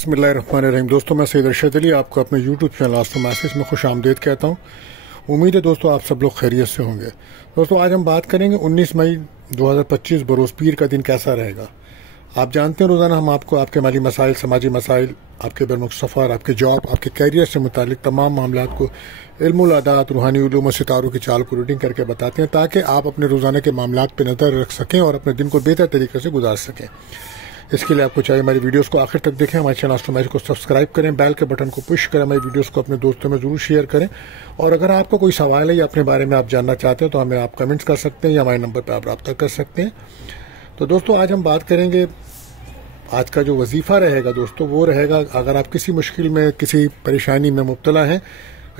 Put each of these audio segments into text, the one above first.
बिस्मिल्लाहिर्रहमानिर्रहीम। दोस्तों, मैं सैयद अरशद अली आपको अपने यूट्यूब चैनल आस्था मैसेज में खुश आमदीद कहता हूँ। उम्मीद है दोस्तों आप सब लोग खैरियत से होंगे। दोस्तों, आज हम बात करेंगे 19 मई 2025 बरोज़ पीर का दिन कैसा रहेगा। आप जानते हैं रोज़ाना हम आपको आपके माली मसाइल, समाजी मसाइल, आपके बरमुख सफ़र, आपके जॉब, आपके कैरियर से मुतालिक तमाम मामला को इल्मुल अदात, रूहानी उलूम और सितारों की चाल को रीडिंग करके बताते हैं ताकि आप अपने रोज़ाना के मामला पर नज़र रख सकें और अपने दिन को बेहतर तरीके से गुजार सकें। इसके लिए आपको चाहिए हमारी वीडियोस को आखिर तक देखें, हमारे चैनल आस्था मैसेज को सब्सक्राइब करें, बेल के बटन को पुश करें, हमारी वीडियोस को अपने दोस्तों में ज़रूर शेयर करें। और अगर आपका कोई सवाल है या अपने बारे में आप जानना चाहते हैं तो हमें आप कमेंट्स कर सकते हैं या हमारे नंबर पर आप रब्ता कर सकते हैं। तो दोस्तों, आज हम बात करेंगे, आज का जो वजीफ़ा रहेगा दोस्तों वो रहेगा, अगर आप किसी मुश्किल में, किसी परेशानी में मुब्तला हैं,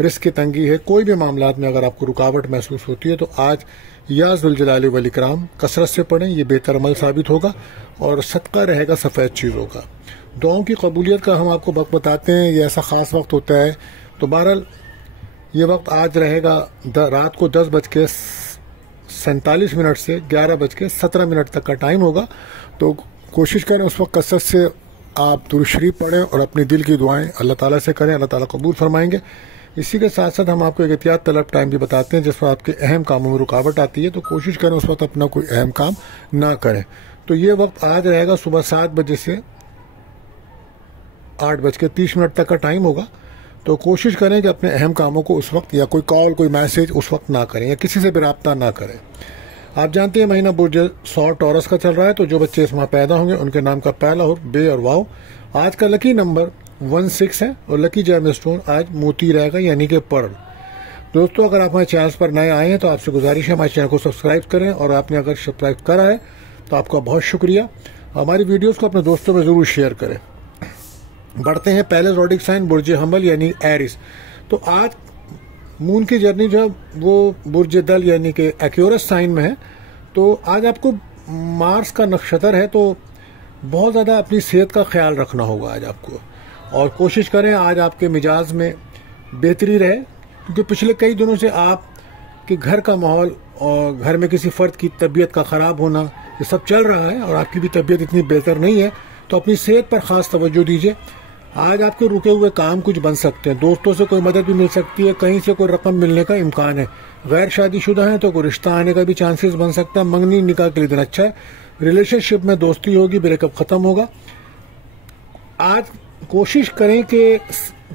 रिस्क की तंगी है, कोई भी मामलात में अगर आपको रुकावट महसूस होती है तो आज या ज़ुल जलाल वल इकराम कसरत से पढ़ें, ये बेहतर अमल साबित होगा और सदका रहेगा सफ़ेद चीज़ों का। दुआओं की कबूलियत का हम आपको वक्त बताते हैं, ये ऐसा ख़ास वक्त होता है। तो बहरहाल ये वक्त आज रहेगा रात को 10:47 से 11:17 तक का टाइम होगा। तो कोशिश करें उस वक्त कसरत से आप दुरूद शरीफ पढ़ें और अपने दिल की दुआएं अल्लाह ताला से करें, अल्लाह ताला कबूल फरमाएंगे। इसी के साथ साथ हम आपको एक एहतियात तलब टाइम भी बताते हैं जिस पर आपके अहम कामों में रुकावट आती है, तो कोशिश करें उस वक्त अपना कोई अहम काम ना करें। तो ये वक्त आज रहेगा सुबह 7 बजे से 8:30 तक का टाइम होगा। तो कोशिश करें कि अपने अहम कामों को उस वक्त, या कोई कॉल, कोई मैसेज उस वक्त ना करें या किसी से भी रब्ता ना करें। आप जानते हैं महीना बुर्ज सौर टॉरस का चल रहा है, तो जो बच्चे इस माह पैदा होंगे उनके नाम का पहला हो बे और वाव। आज का लकी नंबर 16 है और लकी जेम स्टोन आज मोती रहेगा, यानी कि पर्ल। दोस्तों, अगर आप हमारे चैनल पर नए आए हैं तो आपसे गुजारिश है हमारे चैनल को सब्सक्राइब करें, और आपने अगर सब्सक्राइब करा है तो आपका बहुत शुक्रिया। हमारी वीडियोस को अपने दोस्तों में ज़रूर शेयर करें। बढ़ते हैं पहले ज़ोडिक साइन बुर्ज हमल यानी एरिस। तो आज मून की जर्नी जो वो बुर्ज दल यानी कि एक्यूरस साइन में है। तो आज आपको मार्स का नक्षत्र है, तो बहुत ज़्यादा अपनी सेहत का ख्याल रखना होगा आज आपको, और कोशिश करें आज आपके मिजाज में बेहतरी रहे, क्योंकि पिछले कई दिनों से आपके घर का माहौल और घर में किसी फ़र्द की तबीयत का ख़राब होना ये सब चल रहा है और आपकी भी तबीयत इतनी बेहतर नहीं है। तो अपनी सेहत पर ख़ास तवज्जो दीजिए। आज आपके रुके हुए काम कुछ बन सकते हैं, दोस्तों से कोई मदद भी मिल सकती है, कहीं से कोई रकम मिलने का इम्कान है। गैर शादीशुदा हैं तो कोई रिश्ता आने का भी चांसेस बन सकता है। मंगनी निकाह के लिए दिन अच्छा है। रिलेशनशिप में दोस्ती होगी, ब्रेकअप ख़त्म होगा। आज कोशिश करें कि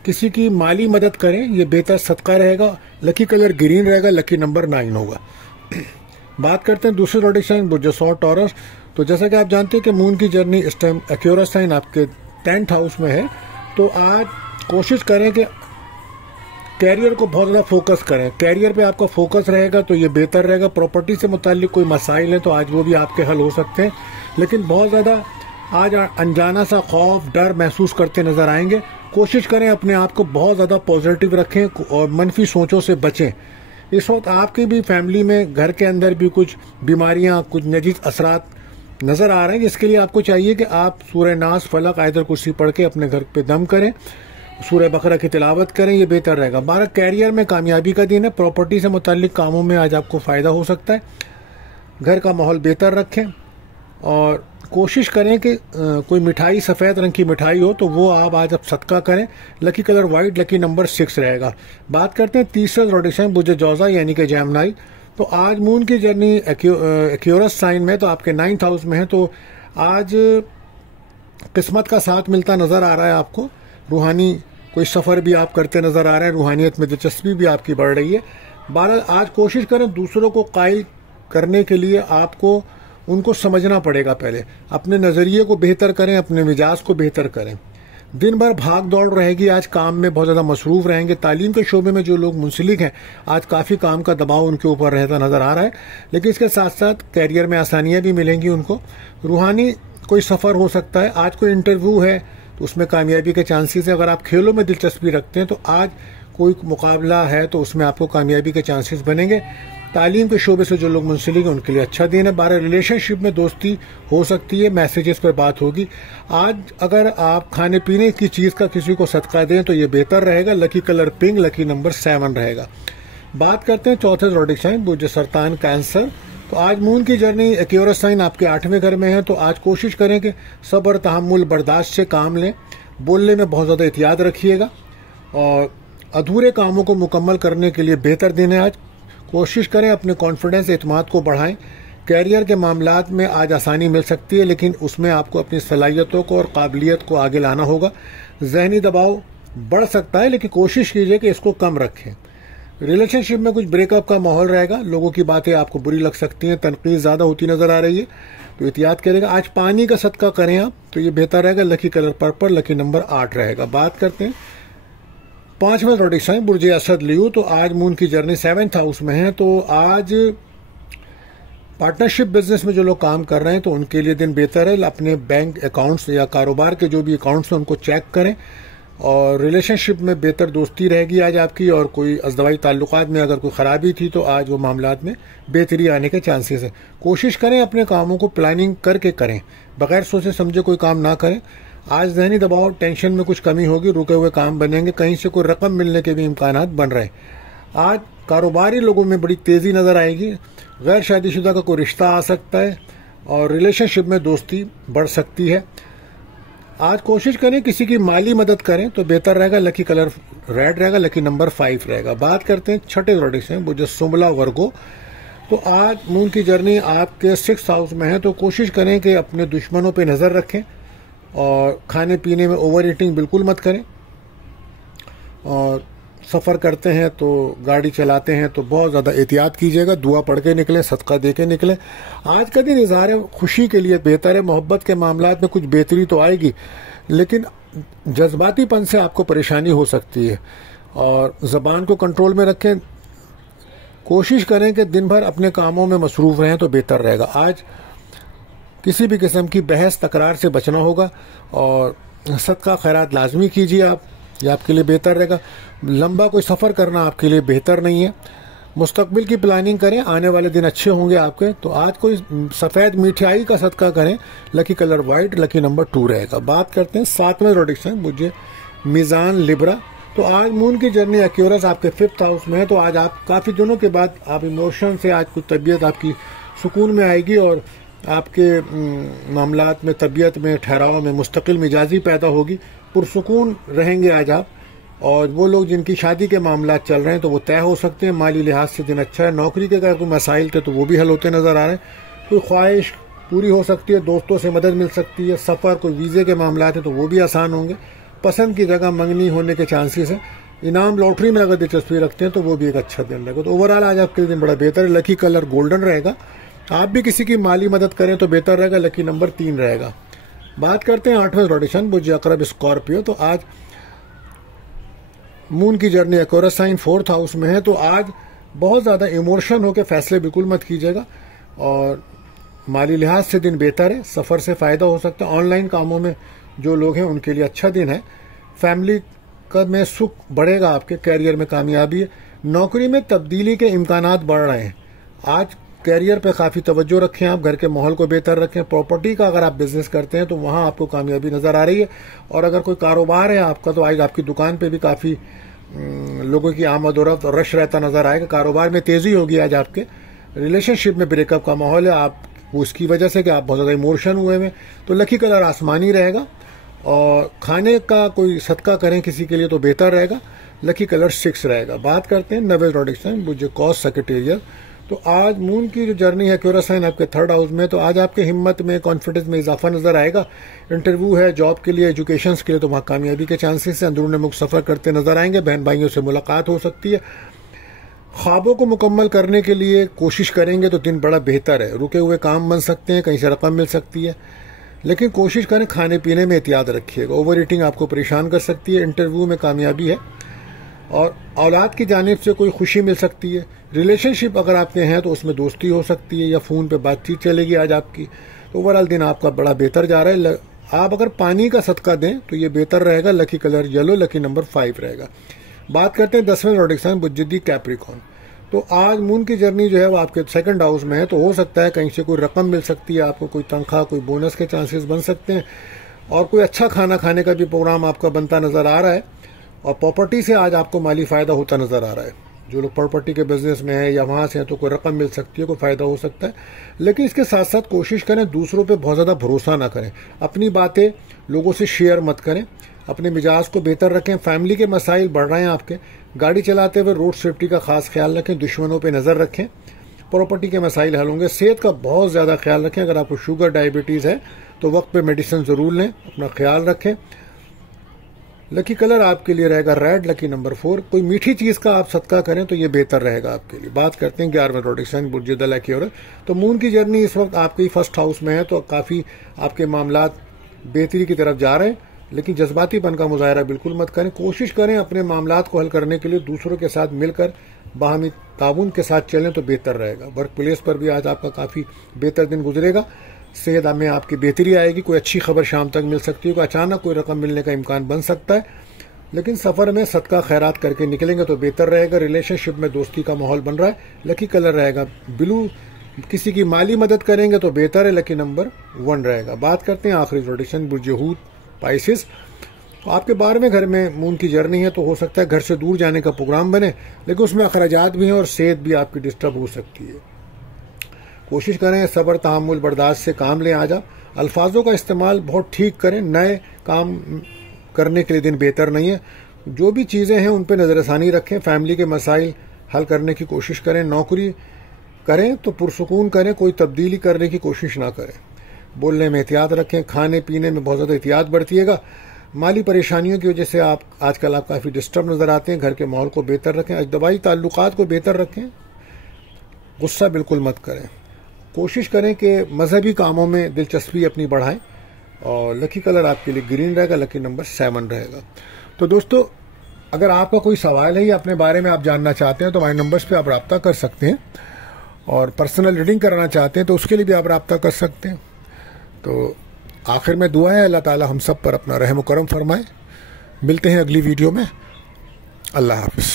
किसी की माली मदद करें, ये बेहतर सदका रहेगा। लकी कलर ग्रीन रहेगा, लकी नंबर 9 होगा। बात करते हैं दूसरे ज़ोडिक साइन बुर्ज सौर टॉरस। तो जैसा कि आप जानते हैं कि मून की जर्नी इस टाइम एक्यूरस साइन आपके 10th हाउस में है। तो आज कोशिश करें कि कैरियर को बहुत ज़्यादा फोकस करें। कैरियर पे आपका फोकस रहेगा तो ये बेहतर रहेगा। प्रॉपर्टी से मुताल्लिक कोई मसाइल हैं तो आज वो भी आपके हल हो सकते हैं, लेकिन बहुत ज़्यादा आज अनजाना सा खौफ, डर महसूस करते नजर आएंगे। कोशिश करें अपने आप को बहुत ज़्यादा पॉजिटिव रखें और मनफी सोचों से बचें। इस वक्त आपकी भी फैमिली में, घर के अंदर भी कुछ बीमारियां, कुछ नजीज असरात नज़र आ रहे हैं, जिसके लिए आपको चाहिए कि आप सूरह नास, फलक, आयतल कुर्सी पढ़ के अपने घर पे दम करें, सूरह बकरा की तिलावत करें, ये बेहतर रहेगा। 12 कैरियर में कामयाबी का दिन है। प्रॉपर्टी से मुताल्लिक कामों में आज आपको फ़ायदा हो सकता है। घर का माहौल बेहतर रखें और कोशिश करें कि कोई मिठाई, सफ़ेद रंग की मिठाई हो तो वो आप आज सदका करें। Lucky colour white, lucky number 6 रहेगा। बात करते हैं तीसरा ज़ोडिक साइन बुर्ज जौज़ा यानी कि जेमिनी। तो आज मून की जर्नी एक्यूरस साइन में, तो आपके 9th हाउस में है। तो आज किस्मत का साथ मिलता नज़र आ रहा है आपको। रूहानी कोई सफ़र भी आप करते नज़र आ रहे हैं, रूहानियत में दिलचस्पी भी आपकी बढ़ रही है। बहरहाल आज कोशिश करें दूसरों को कायल करने के लिए आपको उनको समझना पड़ेगा। पहले अपने नज़रिए को बेहतर करें, अपने मिजाज को बेहतर करें। दिन भर भाग दौड़ रहेगी, आज काम में बहुत ज़्यादा मसरूफ़ रहेंगे। तालीम के शोबे में जो लोग मुंसलिक हैं आज काफ़ी काम का दबाव उनके ऊपर रहता नज़र आ रहा है, लेकिन इसके साथ साथ कैरियर में आसानियाँ भी मिलेंगी उनको। रूहानी कोई सफ़र हो सकता है। आज कोई इंटरव्यू है तो उसमें कामयाबी के चांसेस है। अगर आप खेलों में दिलचस्पी रखते हैं तो आज कोई मुकाबला है तो उसमें आपको कामयाबी के चांसेस बनेंगे। तालीम के शोबे से जो लोग मुंसलिक हैं उनके लिए अच्छा दिन है। 12 रिलेशनशिप में दोस्ती हो सकती है, मैसेजेस पर बात होगी। आज अगर आप खाने पीने की चीज़ का किसी को सदका दें तो ये बेहतर रहेगा। Lucky colour pink, lucky number 7 रहेगा। बात करते हैं चौथे ज़ोडिक साइन बुर्ज सरतान कैंसर। तो आज मून की जर्नी एक्यूरस साइन आपके 8वें घर में है। तो आज कोशिश करें कि सब्र, तहम्मुल, बर्दाश्त से काम लें। बोलने में बहुत ज़्यादा एहतियात रखिएगा और अधूरे कामों को मुकम्मल करने के लिए बेहतर दिन है आज। कोशिश करें अपने कॉन्फिडेंस एतमाद को बढ़ाएं। कैरियर के मामलात में आज आसानी मिल सकती है, लेकिन उसमें आपको अपनी सलाहियतों को और काबिलियत को आगे लाना होगा। जहनी दबाव बढ़ सकता है, लेकिन कोशिश कीजिए कि इसको कम रखें। रिलेशनशिप में कुछ ब्रेकअप का माहौल रहेगा, लोगों की बातें आपको बुरी लग सकती हैं, तनकीद ज़्यादा होती नज़र आ रही है, तो एहतियात करेगा। आज पानी का सदका करें आप, तो ये बेहतर रहेगा। Lucky colour purple, lucky number 8 रहेगा। बात करते हैं 5वें ज़ोडिक साइन बुर्ज असद लियो। तो आज मून की जर्नी 7th हाउस में है, तो आज पार्टनरशिप बिजनेस में जो लोग काम कर रहे हैं तो उनके लिए दिन बेहतर है। अपने बैंक अकाउंट्स या कारोबार के जो भी अकाउंट्स हैं उनको चेक करें, और रिलेशनशिप में बेहतर दोस्ती रहेगी आज आपकी। और कोई अज़दवाई ताल्लुकात में अगर कोई ख़राबी थी तो आज वो मामलात में बेहतरी आने के चांसेस हैं। कोशिश करें अपने कामों को प्लानिंग करके करें, बगैर सोचे समझे कोई काम ना करें। आज जहनी दबाव टेंशन में कुछ कमी होगी, रुके हुए काम बनेंगे, कहीं से कोई रकम मिलने के भी इम्कानात बन रहे हैं। आज कारोबारी लोगों में बड़ी तेज़ी नज़र आएगी। गैर शादीशुदा का कोई रिश्ता आ सकता है और रिलेशनशिप में दोस्ती बढ़ सकती है। आज कोशिश करें किसी की माली मदद करें तो बेहतर रहेगा। लकी कलर रेड रहेगा, लकी नंबर 5 रहेगा। बात करते हैं 6ठे ज़ोडिक से बुर्ज सुमला वर्गो। तो आज मून की जर्नी आपके 6th हाउस में है, तो कोशिश करें कि अपने दुश्मनों पे नज़र रखें और खाने पीने में ओवर ईटिंग बिल्कुल मत करें। और सफ़र करते हैं तो गाड़ी चलाते हैं तो बहुत ज़्यादा एहतियात कीजिएगा। दुआ पढ़ के निकलें, सदका दे के निकलें। आज का दिन इज़हार खुशी के लिए बेहतर है। मोहब्बत के मामलात में कुछ बेहतरी तो आएगी, लेकिन जज्बातीपन से आपको परेशानी हो सकती है। और ज़बान को कंट्रोल में रखें। कोशिश करें कि दिन भर अपने कामों में मसरूफ़ रहें तो बेहतर रहेगा। आज किसी भी किस्म की बहस तकरार से बचना होगा और सदका खैरात लाजमी कीजिए आप, ये आपके लिए बेहतर रहेगा। लंबा कोई सफ़र करना आपके लिए बेहतर नहीं है। मुस्तकबिल की प्लानिंग करें, आने वाले दिन अच्छे होंगे आपके। तो आज कोई सफ़ेद मिठाई का सदका करें। Lucky colour white, lucky number 2 रहेगा। बात करते हैं 7वें ज़ोडिक साइन मुझे मीज़ान लिब्रा। तो आज मून की जर्नी एक्यूरस आपके 5th हाउस में है, तो आज आप काफ़ी दिनों के बाद आप इमोशन से आज कुछ तबीयत आपकी सुकून में आएगी और आपके मामलात में तबीयत में ठहराव में मुस्तकिल मिजाजी पैदा होगी। पुरसुकून रहेंगे आज आप। और वो लोग जिनकी शादी के मामलात चल रहे हैं तो वो तय हो सकते हैं। माली लिहाज से दिन अच्छा है। नौकरी के अगर कोई मसाइल थे तो वो भी हल होते नज़र आ रहे हैं। कोई ख्वाहिश पूरी हो सकती है, दोस्तों से मदद मिल सकती है। सफ़र कोई वीज़े के मामलात हैं तो वो भी आसान होंगे। पसंद की जगह मंगनी होने के चांसेस हैं। इनाम लॉटरी में अगर दिलचस्पी रखते हैं तो वो भी एक अच्छा दिन रहेगा। तो ओवरऑल आज आपके दिन बड़ा बेहतर है। लकी कलर गोल्डन रहेगा। आप भी किसी की माली मदद करें तो बेहतर रहेगा। लकी नंबर 3 रहेगा। बात करते हैं 8वें ज़ोडिक साइन बुर्ज अक़रब स्कॉर्पियो। तो आज मून की journey Aquarius sign 4th house में है, तो आज बहुत ज़्यादा इमोशन होकर फैसले बिल्कुल मत कीजिएगा। और माली लिहाज से दिन बेहतर है। सफ़र से फ़ायदा हो सकता है। ऑनलाइन कामों में जो लोग हैं उनके लिए अच्छा दिन है। फैमिली का में सुख बढ़ेगा आपके। कैरियर में कामयाबी है। नौकरी में तब्दीली के इम्कानात बढ़ रहे हैं। आज कैरियर पे काफ़ी तवज्जो रखें आप। घर के माहौल को बेहतर रखें। प्रॉपर्टी का अगर आप बिजनेस करते हैं तो वहाँ आपको कामयाबी नज़र आ रही है। और अगर कोई कारोबार है आपका तो आज आपकी दुकान पे भी काफ़ी लोगों की आमद और रफ्त और रश रहता नज़र आएगा। कारोबार में तेज़ी होगी आज आपके। रिलेशनशिप में ब्रेकअप का माहौल है आप उसकी वजह से कि आप बहुत ज़्यादा इमोशन हुए हैं। तो लकी कलर आसमानी रहेगा। और खाने का कोई सदका करें किसी के लिए तो बेहतर रहेगा। लकी कलर 6 रहेगा। बात करते हैं 9वें ज़ोडिक साइन बुर्ज कॉस सेक्रेटेरियल। तो आज मून की जो जर्नी है एक्वेरियस साइन आपके 3rd हाउस में, तो आज आपके हिम्मत में कॉन्फिडेंस में इजाफा नजर आएगा। इंटरव्यू है जॉब के लिए, एजुकेशन के लिए, तो वहाँ कामयाबी के चांसेस हैं। अंदरूनी मुल्क सफ़र करते नजर आएंगे। बहन भाइयों से मुलाकात हो सकती है। ख्वाबों को मुकम्मल करने के लिए कोशिश करेंगे तो दिन बड़ा बेहतर है। रुके हुए काम बन सकते हैं, कहीं से रकम मिल सकती है, लेकिन कोशिश करें खाने पीने में एहतियात रखिएगा। ओवर ईटिंग आपको परेशान कर सकती है। इंटरव्यू में कामयाबी है और औलाद की जानिब से कोई खुशी मिल सकती है। रिलेशनशिप अगर आपके हैं तो उसमें दोस्ती हो सकती है या फ़ोन पे बातचीत चलेगी आज आपकी। तो ओवरऑल दिन आपका बड़ा बेहतर जा रहा है। आप अगर पानी का सदका दें तो ये बेहतर रहेगा। Lucky colour yellow, lucky number 5 रहेगा। बात करते हैं 10वें ज़ोडिक साइन बुज्जिदी कैप्रिकॉर्न। तो आज मून की जर्नी जो है वो आपके 2nd हाउस में है, तो हो सकता है कहीं से कोई रकम मिल सकती है आपको, कोई तनख्वाह, कोई बोनस के चांसेस बन सकते हैं। और कोई अच्छा खाना खाने का भी प्रोग्राम आपका बनता नज़र आ रहा है। और प्रॉपर्टी से आज आपको माली फ़ायदा होता नज़र आ रहा है। जो लोग प्रॉपर्टी के बिजनेस में है या वहाँ से हैं तो कोई रकम मिल सकती है, कोई फ़ायदा हो सकता है। लेकिन इसके साथ साथ कोशिश करें दूसरों पे बहुत ज़्यादा भरोसा ना करें। अपनी बातें लोगों से शेयर मत करें। अपने मिजाज को बेहतर रखें। फैमिली के मसाइल बढ़ रहे हैं आपके, गाड़ी चलाते हुए रोड सेफ्टी का खास ख्याल रखें, दुश्मनों पर नज़र रखें, प्रॉपर्टी के मसाइल हल होंगे। सेहत का बहुत ज़्यादा ख्याल रखें, अगर आपको शुगर डायबिटीज़ है तो वक्त पे मेडिसिन ज़रूर लें, अपना ख्याल रखें। लकी कलर आपके लिए रहेगा रेड, लकी नंबर 4। कोई मीठी चीज़ का आप सदका करें तो ये बेहतर रहेगा आपके लिए। बात करते हैं 11वें प्रोडिक्शन बुर्ज दला की ओर। तो मून की जर्नी इस वक्त आपके फर्स्ट हाउस में है, तो काफ़ी आपके मामलात बेहतरी की तरफ जा रहे हैं, लेकिन जज्बातीपन का मुजाहरा बिल्कुल मत करें। कोशिश करें अपने मामलात को हल करने के लिए दूसरों के साथ मिलकर बाहमी ताउन के साथ चलें तो बेहतर रहेगा। वर्क प्लेस पर भी आज आपका काफ़ी बेहतर दिन गुजरेगा। सेहत में आपकी बेहतरी आएगी, कोई अच्छी खबर शाम तक मिल सकती है, अचानक कोई रकम मिलने का इम्कान बन सकता है, लेकिन सफ़र में सदका खैरात करके निकलेंगे तो बेहतर रहेगा। रिलेशनशिप में दोस्ती का माहौल बन रहा है, लकी कलर रहेगा ब्लू। किसी की माली मदद करेंगे तो बेहतर है, लकी नंबर 1 रहेगा। बात करते हैं आखिरी प्रोडिक्शन बुर्ज हूत पाइसिस। तो आपके 12वें घर में मून की जर्नी है, तो हो सकता है घर से दूर जाने का प्रोग्राम बने, लेकिन उसमें अखराजात भी हैं और सेहत भी आपकी डिस्टर्ब हो सकती है। कोशिश करें सब्र तहम्मुल बर्दाश्त से काम लें। आज आप अल्फाजों का इस्तेमाल बहुत ठीक करें, नए काम करने के लिए दिन बेहतर नहीं है। जो भी चीज़ें हैं उन पर नज़रसानी रखें, फैमिली के मसाइल हल करने की कोशिश करें। नौकरी करें तो पुरसुकून करें, कोई तब्दीली करने की कोशिश ना करें। बोलने में एहतियात रखें, खाने पीने में बहुत ज़्यादा एहतियात बरतिएगा। माली परेशानियों की वजह से आप आजकल काफ़ी डिस्टर्ब नज़र आते हैं। घर के माहौल को बेहतर रखें, अजदबाई ताल्लुकात को बेहतर रखें, गुस्सा बिल्कुल मत करें। कोशिश करें कि मजहबी कामों में दिलचस्पी अपनी बढ़ाएं, और लकी कलर आपके लिए ग्रीन रहेगा, लकी नंबर 7 रहेगा। तो दोस्तों, अगर आपका कोई सवाल है या अपने बारे में आप जानना चाहते हैं तो हमारे नंबर्स पे आप रब्ता कर सकते हैं, और पर्सनल रीडिंग कराना चाहते हैं तो उसके लिए भी आप रब्ता कर सकते हैं। तो आखिर में दुआ है अल्लाह ताला हम सब पर अपना रहम करम फरमाए। मिलते हैं अगली वीडियो में। अल्लाह हाफिज़।